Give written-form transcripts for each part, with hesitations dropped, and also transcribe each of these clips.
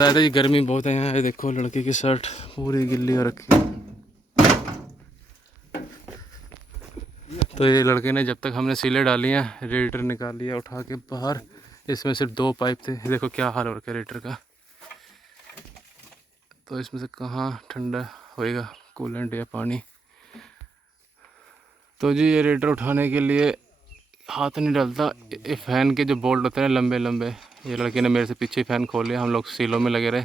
ज़्यादा ही गर्मी बहुत है यहाँ। ये देखो लड़के की शर्ट पूरी गिल्ली हो रखी है। तो ये लड़के ने जब तक हमने सीले डाली हैं रेडिएटर निकाल लिया उठा के बाहर। इसमें सिर्फ 2 पाइप थे। देखो क्या हाल हो रखा है रेडिएटर का। तो इसमें से कहाँ ठंडा होएगा कूलेंट या पानी। तो जी ये रेडिएटर उठाने के लिए हाथ नहीं डालता। ये फ़ैन के जो बोल्ट होते हैं लंबे लंबे, ये लड़के ने मेरे से पीछे फ़ैन खोल लिया। हम लोग सीलों में लगे रहे।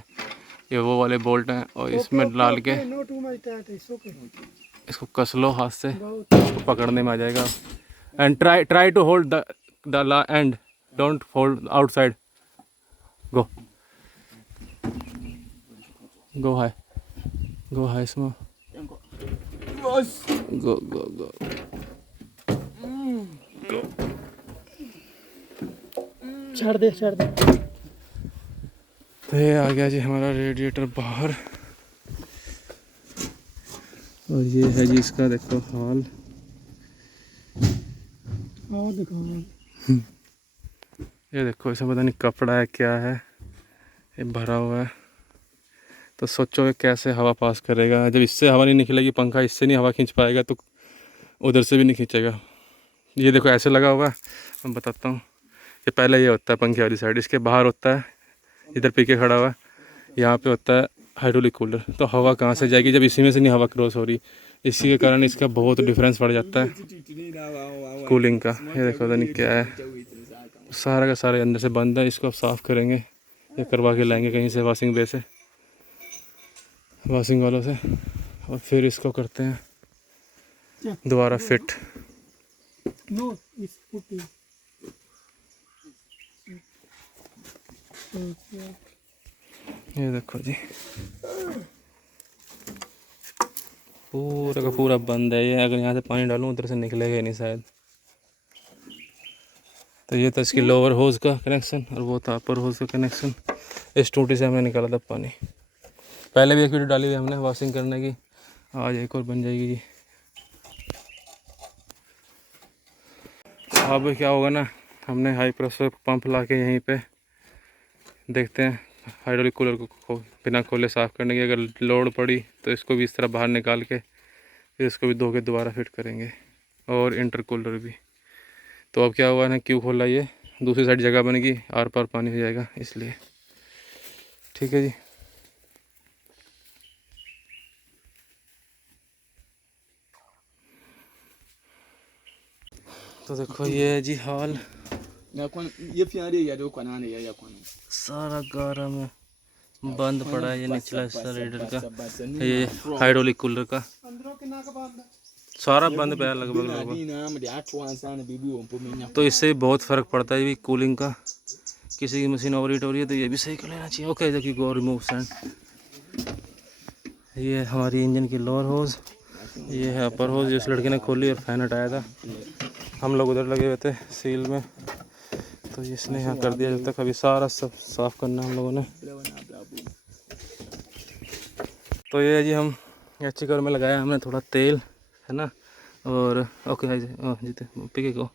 ये वो वाले बोल्ट हैं और इसमें डाल के इसको कस लो हाथ से, इसको पकड़ने में आ जाएगा। And try to hold the end, don't hold outside. Go go high, go high स्मो, गो गो गो। छाड़ दे। तो ये आ गया जी हमारा रेडिएटर बाहर। और ये है जी इसका देखो हाल। ये देखो इसमें पता नहीं कपड़ा है क्या है, ये भरा हुआ है। तो सोचो ये कैसे हवा पास करेगा। जब इससे हवा नहीं निकलेगी, पंखा इससे नहीं हवा खींच पाएगा तो उधर से भी नहीं खींचेगा। ये देखो ऐसे लगा हुआ है, मैं बताता हूँ। ये पहले ये होता है पंखे वाली साइड, इसके बाहर होता है, इधर पीके खड़ा हुआ है, यहाँ पे होता है हाइड्रोलिक कूलर। तो हवा कहाँ से जाएगी जब इसी में से नहीं हवा क्रॉस हो रही। इसी के कारण इसका बहुत डिफरेंस पड़ जाता है कूलिंग का। ये देखो पता नहीं क्या है, सारा का सारा अंदर से बंद है। इसको अब साफ़ करेंगे, ये करवा के लाएंगे कहीं से वॉशिंग बे से, वॉशिंग वालों से, और फिर इसको करते हैं दोबारा फिट। ये देखो जी पूरा का पूरा बंद है ये। अगर यहाँ से पानी डालूँ उधर से निकलेगा ही नहीं शायद। तो ये था इसकी लोअर होज का कनेक्शन और वो था अपर होज का कनेक्शन। इस टूटी से हमने निकाला था पानी। पहले भी एक वीडियो डाली हुई हमने वॉशिंग करने की, आज एक और बन जाएगी जी। अब क्या होगा ना, हमने हाई प्रेशर पंप ला के यहीं पे देखते हैं हाइड्रोलिक कूलर को बिना खोले साफ़ करने की। अगर लोड पड़ी तो इसको भी इस तरह बाहर निकाल के फिर इसको भी धो के दोबारा फिट करेंगे, और इंटरकूलर भी। तो अब क्या हुआ ना, क्यों खोला, ये दूसरी साइड जगह बनेगी, आर पार पानी हो जाएगा इसलिए। ठीक है जी। तो देखो ये है जी हाल, सारा गर्म है, बंद पड़ा है ये निचला हिस्सा रेडिएटर का। ये हाइड्रोलिक कूलर का सारा बंद पे है लगभग। तो इससे भी बहुत फ़र्क पड़ता है भी कूलिंग का। किसी की मशीन ओवरहीट हो रही है तो ये भी सही कर लेना चाहिए। ओके देखिए गो रिमूव सैंड। ये है हमारी इंजन की लोअर होज, ये है अपर होज जिस लड़के ने खोली और फैन हटाया था। हम लोग उधर लगे हुए थे सील में, तो इसने यहाँ कर दिया। जब तक अभी सारा सब साफ़ करना हम लोगों ने। तो ये है जी, हम अच्छी कवर में लगाया हमने थोड़ा तेल है ना, और ओके है जीते पीके को।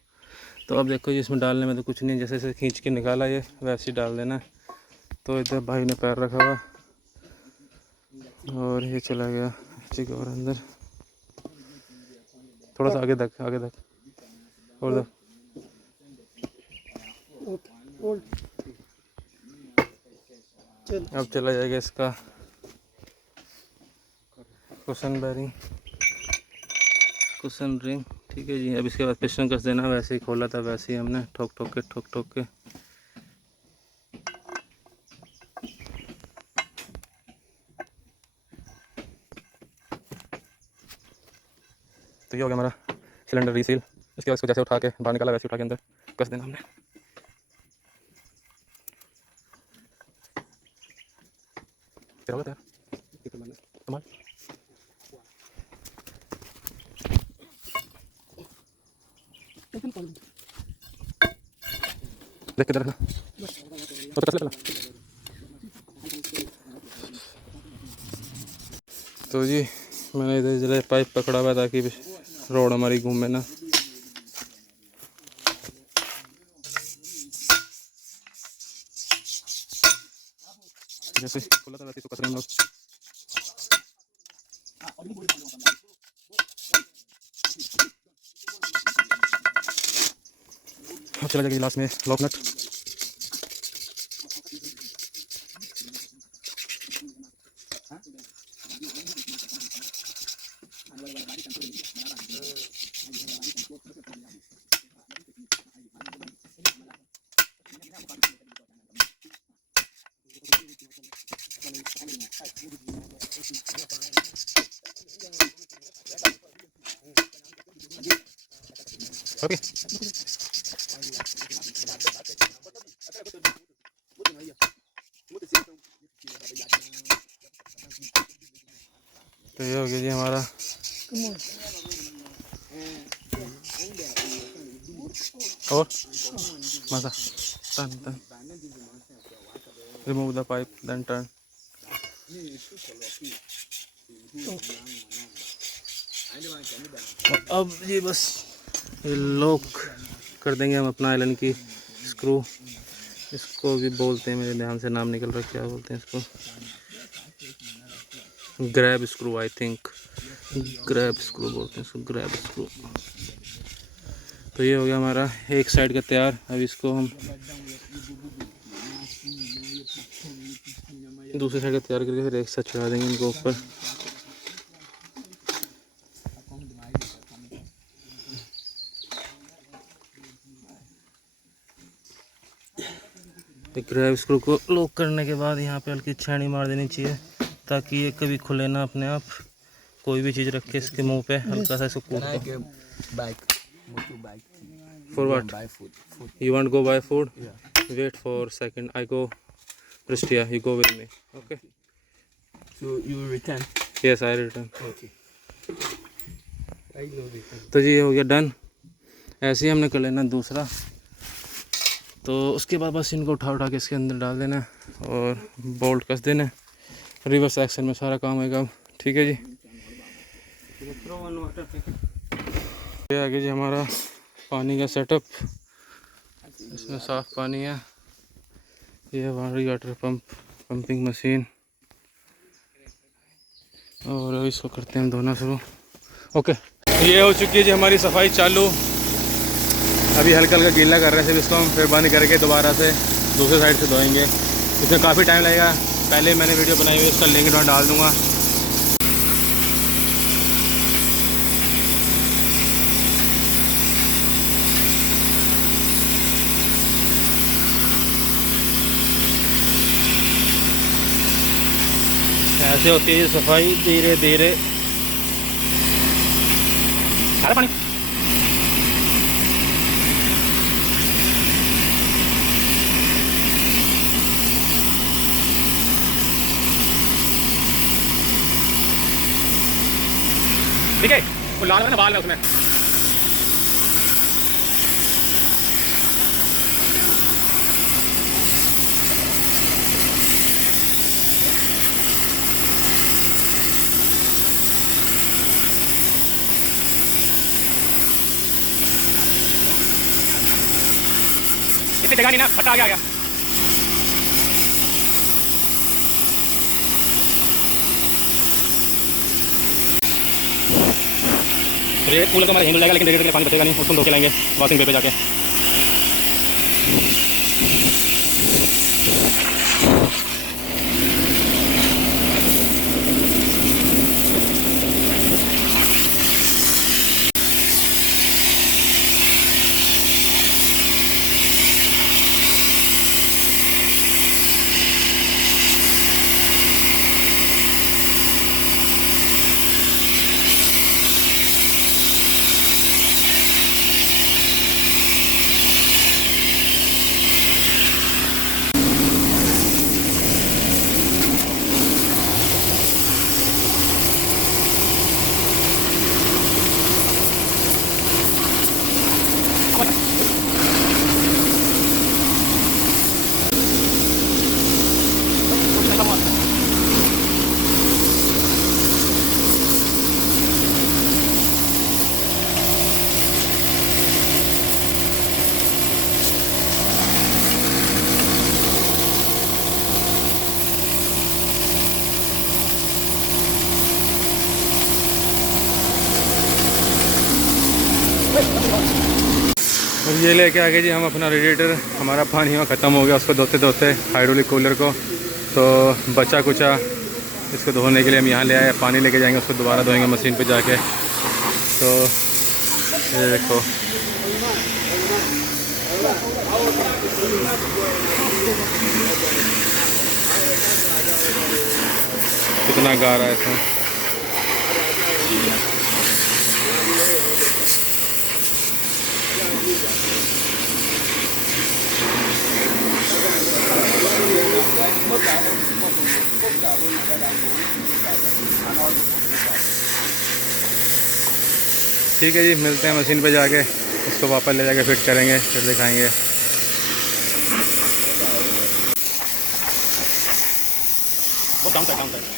तो अब देखो जी इसमें डालने में तो कुछ नहीं, जैसे जैसे खींच के निकाला ये वैसे ही डाल देना है। तो इधर भाई ने पैर रखा हुआ और ये चला गया अच्छी कवर अंदर। थोड़ा सा आगे तक और अब चला जाएगा इसका कुशन बेरिंग, कुशन रिंग। ठीक है जी। अब इसके बाद पिस्टन कस देना। वैसे ही खोला था वैसे ही हमने ठोक ठोक के। तो ये हो गया हमारा सिलेंडर रीसील। इसके बाद इसको जैसे उठा के बाहर निकाला वैसे उठा के अंदर कस देना हमने। फिर हो गया तैयार। देख के रखना तो पहला। तो जी मैंने इधर जरा पाइप पकड़ा हुआ ताकि रोड हमारी घूमे ना। जैसे खोला था वैसे इसको कस रहे हैं हम लोग। अब चला जाएगा लास्ट में लॉक नट। ओके तो ये हो गया जी हमारा और मजा टन टन remove the pipe then turn. अब ये बस ये लॉक कर देंगे हम अपना आयरन की स्क्रू। इसको भी बोलते हैं, मेरे ध्यान से नाम निकल रहा है, क्या बोलते हैं इसको, grab screw I think, grab screw बोलते हैं इसको, ग्रैब स्क्रू। तो ये हो गया हमारा एक साइड का तैयार। अब इसको हम दूसरी साइड का तैयार करके फिर एक साथ चढ़ा देंगे इनको ऊपर। ग्रैब स्क्रू को लॉक करने के बाद यहाँ पे हल्की छेनी मार देनी चाहिए ताकि ये कभी खुले ना अपने आप। कोई भी चीज़ रख के इसके मुंह पे हल्का सा इसको कूद दो। For what? You want to go buy food? Wait for a second. I go. Pristia, you go with me. Okay. So you return. Yes, I return. Okay. I know return. तो जी ये हो गया डन। ऐसे ही हमने कर लेना दूसरा। तो उसके बाद बस इनको उठा के इसके अंदर डाल देना और बोल्ट कस देना। रिवर्स एक्शन में सारा काम होगा। ठीक है जी। ये आगे जी हमारा पानी का सेटअप। इसमें साफ पानी है। ये हमारी वाटर पंपिंग मशीन और इसको करते हैं हम धोना शुरू। ओके, ये हो चुकी है जी हमारी सफाई चालू। अभी हल्का हल्का गीला कर रहे हैं, सिर्फ इसको हम फिर बंद करके दोबारा से दूसरे साइड से धोएंगे। इसमें काफ़ी टाइम लगेगा। पहले मैंने वीडियो बनाई हुई है, इसका लिंक मैं डाल दूँगा। ऐसे होती है सफाई, धीरे धीरे। सारा पानी ठीक है। वो लाल है ना बाल में उसमें। इतनी जगह नहीं ना, फटा आ गया। रेड कूलर तो हमारा हैंडल जाएगा, लेकिन रेड के लिए पानी बचेगा नहीं, उसको धो के लाएंगे वॉशिंग पे जाके। ये लेके आ गए जी हम अपना रेडिएटर। हमारा पानी वहाँ ख़त्म हो गया, उसको धोते धोते हाइड्रोलिक कूलर को। तो बचा कुचा इसको धोने के लिए हम यहाँ ले आए, पानी लेके जाएंगे, उसको दोबारा धोएंगे मशीन पे जाके। तो ये देखो कितना गारा है इसमें। ठीक है जी, मिलते हैं मशीन पे जाके, इसको वापस ले जाके फिट करेंगे, फिर दिखाएंगे। वो काम कर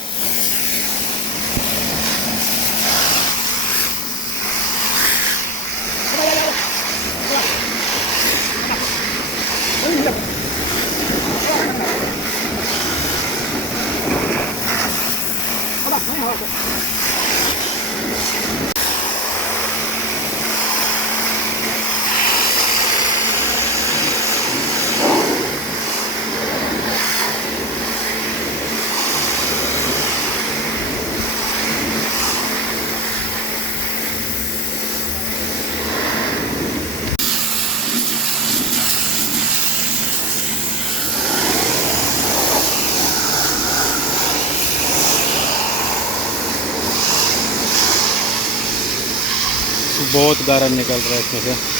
बहुत गारा निकल रहा है इसमें से।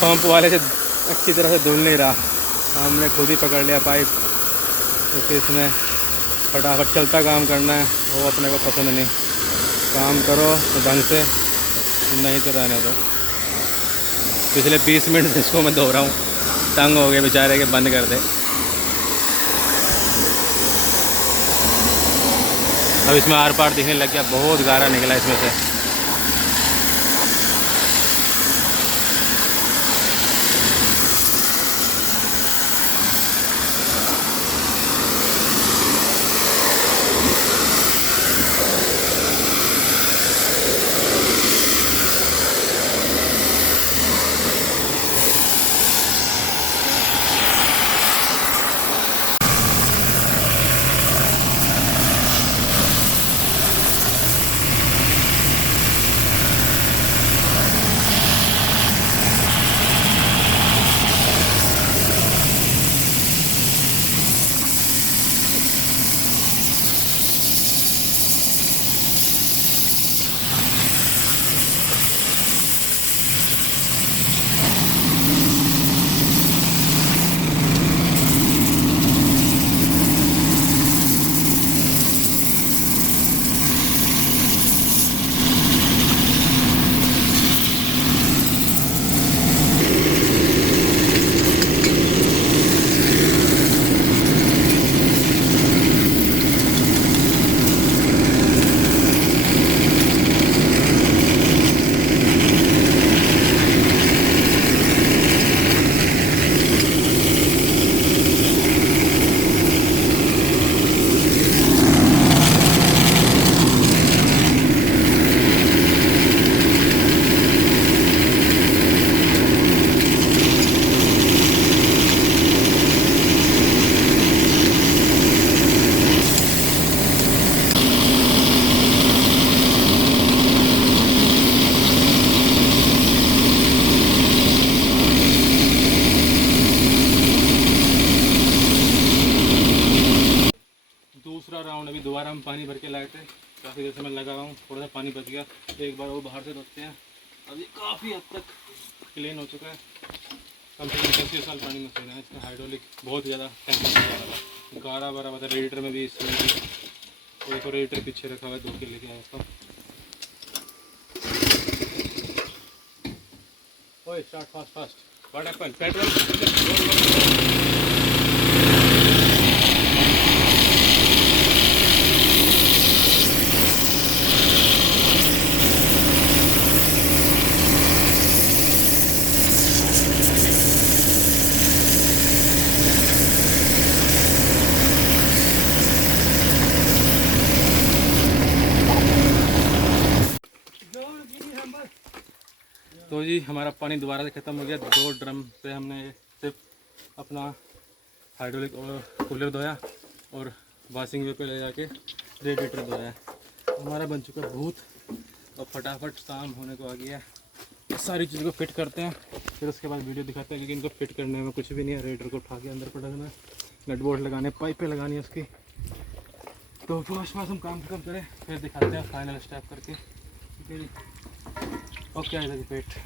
पंप वाले से अच्छी तरह से धुल नहीं रहा, हमने खुद ही पकड़ लिया पाइप, क्योंकि इसमें फटाफट चलता काम करना है, वो अपने को पसंद नहीं। काम करो तो ढंग से, नहीं तो रहने दो। पिछले 20 मिनट से इसको मैं धो रहा हूँ, तंग हो गए बेचारे के, बंद कर दे। अब इसमें आर पार दिखने लग गया, बहुत गारा निकला इसमें से। दूसरा राउंड अभी दोबारा हम पानी भर के लाए थे, काफ़ी देर से मैं लगा रहा हूँ, थोड़ा सा पानी बच गया, एक बार वो बाहर से धोते हैं। अभी काफ़ी हद तक क्लीन हो चुका है, कम से कम 10 साल पानी में सोना है। इसका हाइड्रोलिक बहुत ज़्यादा टेम्परेचर गारा भरा हुआ था, रेडिएटर में भी इसमें भी। और तो रेडिएटर पीछे रखा हुआ है, धो के लेके आया था। ओए start fast fast what happened petrol तो जी हमारा पानी दोबारा से ख़त्म हो गया। 2 ड्रम से हमने सिर्फ अपना हाइड्रोलिक और कूलर धोया और वॉशिंग वे पे ले जाके रेडिएटर धोया। हमारा बन चुका है भूत और फटाफट शाम होने को आ गया। सारी चीज़ों को फिट करते हैं, फिर उसके बाद वीडियो दिखाते हैं, क्योंकि इनको फिट करने में कुछ भी नहीं है। रेडिएटर को उठा के अंदर पटकना है, नट बोल्ट लगाने, पाइपें लगानी है उसकी। तो फास्ट फास्ट हम काम खत्म करें, फिर दिखाते हैं फाइनल स्टेप करके। ओके, आई पेट।